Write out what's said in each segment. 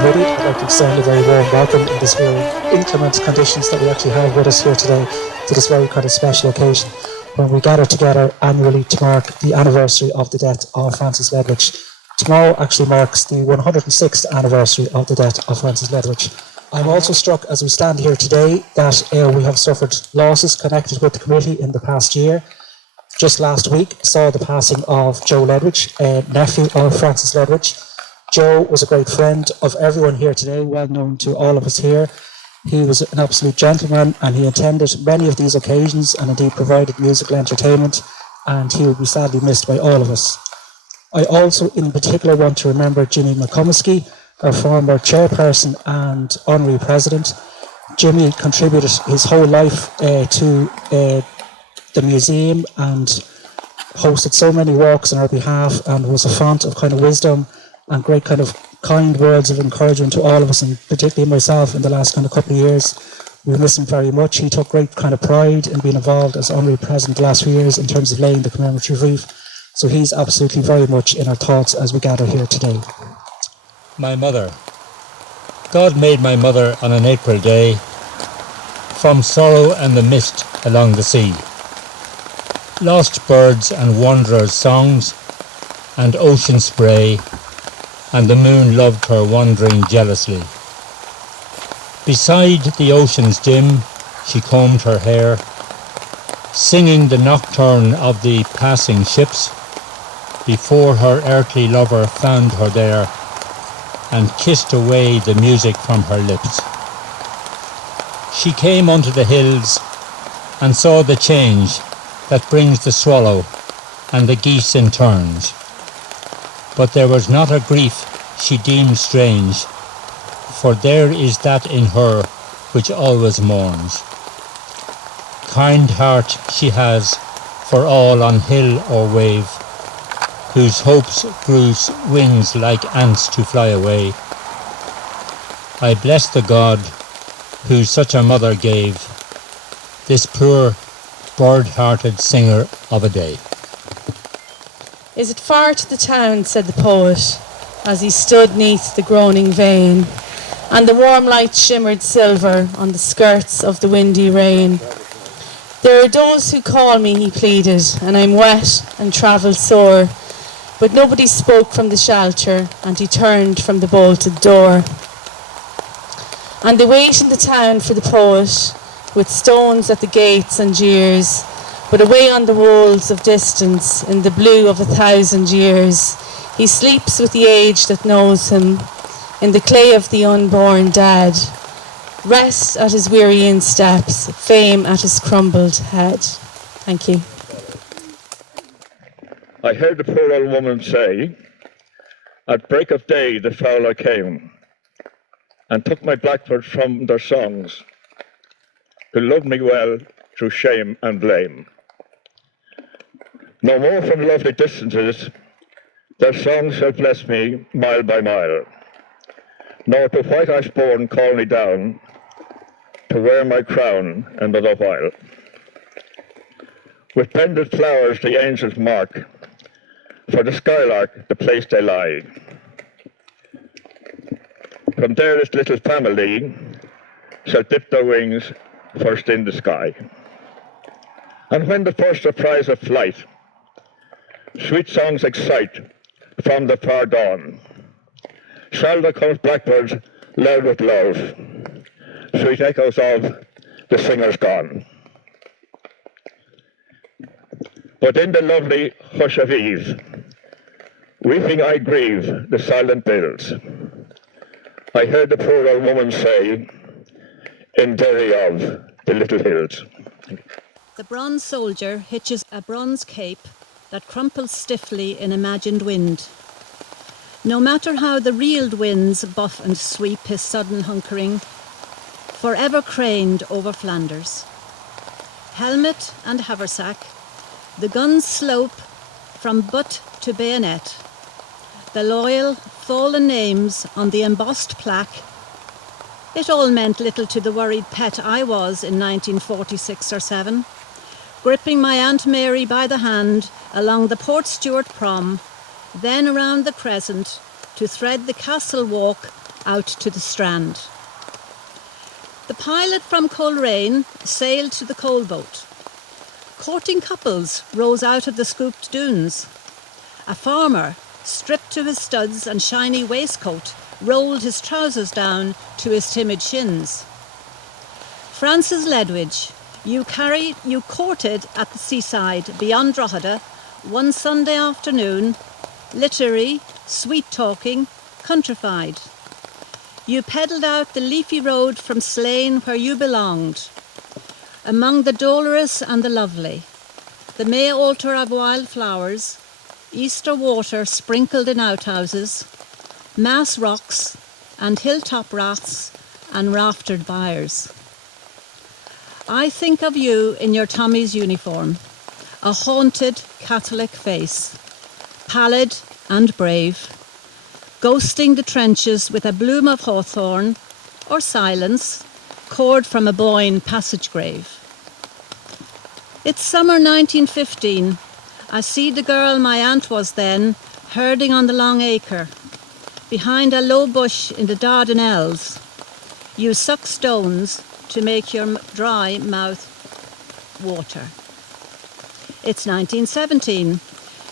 committee, I'd like to extend a very warm welcome in this very inclement conditions that we actually have with us here today to this very kind of special occasion when we gather together annually to mark the anniversary of the death of Francis Ledwidge. Tomorrow actually marks the 106th anniversary of the death of Francis Ledwidge. I'm also struck as we stand here today that we have suffered losses connected with the committee in the past year. Just last week saw the passing of Joe Ledwidge, nephew of Francis Ledwidge. Joe was a great friend of everyone here today, well known to all of us here. He was an absolute gentleman and he attended many of these occasions and indeed provided musical entertainment, and he will be sadly missed by all of us. I also in particular want to remember Jimmy McComiskey, our former chairperson and honorary president. Jimmy contributed his whole life to the museum and hosted so many walks on our behalf and was a font of kind of wisdom and great kind of kind words of encouragement to all of us, and particularly myself in the last kind of couple of years. We miss him very much. He took great kind of pride in being involved as honorary president the last few years in terms of laying the commemorative wreath. So he's absolutely very much in our thoughts as we gather here today. My mother. God made my mother on an April day, from sorrow and the mist along the sea. Lost birds and wanderers' songs, and ocean spray, and the moon loved her wandering jealously. Beside the ocean's dim, she combed her hair, singing the nocturne of the passing ships, before her earthly lover found her there, and kissed away the music from her lips. She came unto the hills, and saw the change that brings the swallow and the geese in turns. But there was not a grief she deemed strange, for there is that in her which always mourns. Kind heart she has for all on hill or wave, whose hopes grew wings like ants to fly away. I bless the God who such a mother gave, this poor bird-hearted singer of a day. Is it far to the town, said the poet, as he stood neath the groaning vane, and the warm light shimmered silver on the skirts of the windy rain. There are those who call me, he pleaded, and I'm wet and travel sore, but nobody spoke from the shelter, and he turned from the bolted door. And they wait in the town for the poet, with stones at the gates and jeers, but away on the walls of distance, in the blue of 1,000 years, he sleeps with the age that knows him, in the clay of the unborn dead. Rest at his wearying steps, fame at his crumbled head. Thank you. I heard the poor old woman say, at break of day the fowler came, and took my blackbirds from their songs, who loved me well through shame and blame. No more from lovely distances their songs shall bless me mile by mile, nor to white Ashbourne call me down to wear my crown another while. With bended flowers the angels mark for the skylark the place they lie. From there this little family shall dip their wings first in the sky. And when the first surprise of flight sweet songs excite from the far dawn, shall there come blackbirds loud with love, sweet echoes of the singers gone. But in the lovely hush of eve, weeping I grieve the silent bills. I heard the poor old woman say, in Derry of the little hills. The bronze soldier hitches a bronze cape that crumples stiffly in imagined wind. No matter how the reeled winds buff and sweep his sudden hunkering, forever craned over Flanders. Helmet and haversack, the guns slope from butt to bayonet. The loyal, fallen names on the embossed plaque. It all meant little to the worried pet I was in 1946 or 7, gripping my Aunt Mary by the hand along the Portstewart prom, then around the crescent to thread the castle walk out to the strand. The pilot from Coleraine sailed to the coal boat. Courting couples rose out of the scooped dunes. A farmer, stripped to his studs and shiny waistcoat, rolled his trousers down to his timid shins. Francis Ledwidge, you courted at the seaside beyond Drogheda one Sunday afternoon, literary, sweet-talking, countrified. You pedalled out the leafy road from Slane where you belonged, among the dolorous and the lovely, the May altar of wildflowers, Easter water sprinkled in outhouses, mass rocks and hilltop raths and raftered byres. I think of you in your Tommy's uniform, a haunted Catholic face, pallid and brave, ghosting the trenches with a bloom of hawthorn or silence, cored from a Boyne passage grave. It's summer 1915. I see the girl my aunt was then, herding on the long acre, behind a low bush in the Dardanelles. You suck stones to make your dry mouth water. It's 1917.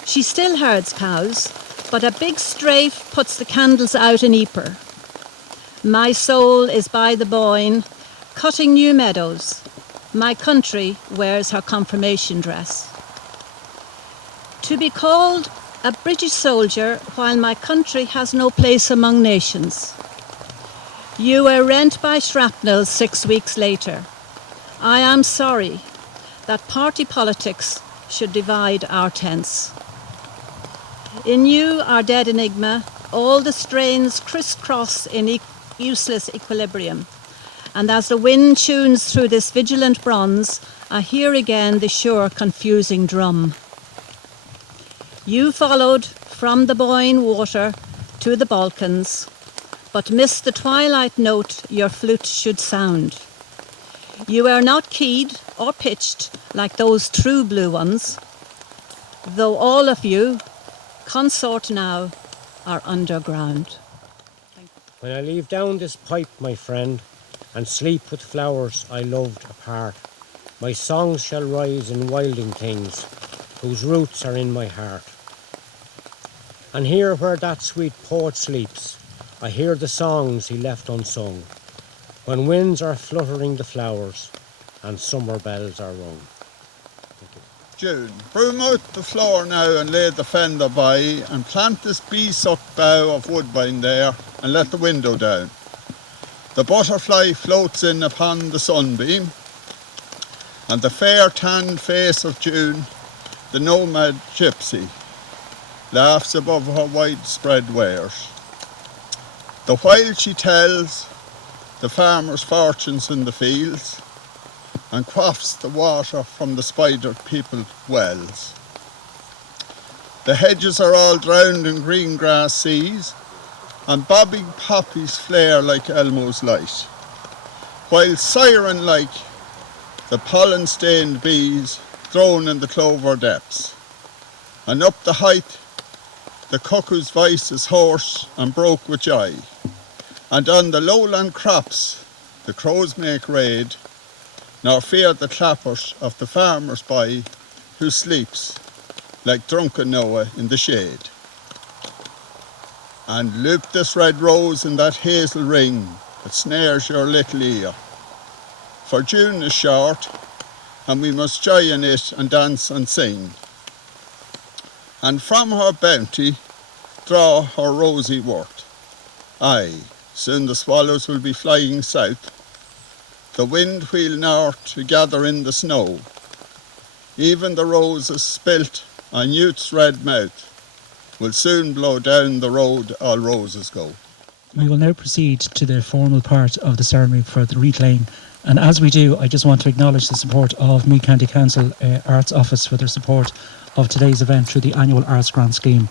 She still herds cows, but a big strafe puts the candles out in Ypres. My soul is by the Boyne, cutting new meadows. My country wears her confirmation dress. To be called a British soldier while my country has no place among nations. You were rent by shrapnel 6 weeks later. I am sorry that party politics should divide our tents. In you, our dead enigma, all the strains crisscross in useless equilibrium. And as the wind tunes through this vigilant bronze, I hear again the sure confusing drum. You followed from the Boyne water to the Balkans, but missed the twilight note your flute should sound. You were not keyed or pitched like those true blue ones, though all of you, consort now, are underground. When I leave down this pipe, my friend, and sleep with flowers I loved apart, my songs shall rise in wilding things, whose roots are in my heart. And here where that sweet poet sleeps, I hear the songs he left unsung, when winds are fluttering the flowers, and summer bells are rung. June, broom out the floor now and lay the fender by, and plant this bee-sucked bough of woodbine there, and let the window down. The butterfly floats in upon the sunbeam, and the fair tanned face of June, the nomad gypsy, laughs above her widespread wares. The while she tells the farmer's fortunes in the fields, and quaffs the water from the spider-peopled wells. The hedges are all drowned in green grass seas, and bobbing poppies flare like Elmo's light, while siren-like the pollen-stained bees drone in the clover depths, and up the height the cuckoo's voice is hoarse and broke with joy, and on the lowland crops the crows make raid, nor fear the clappers of the farmer's boy who sleeps like drunken Noah in the shade. And loop this red rose in that hazel ring that snares your little ear. For June is short, and we must joy in it and dance and sing. And from her bounty draw her rosy worth. Aye, soon the swallows will be flying south, the wind wheel north to gather in the snow. Even the roses spilt on youth's red mouth will soon blow down the road all roses go. We will now proceed to the formal part of the ceremony for the wreath laying. And as we do, I just want to acknowledge the support of Meath County Council Arts Office for their support of today's event through the annual Arts Grant Scheme.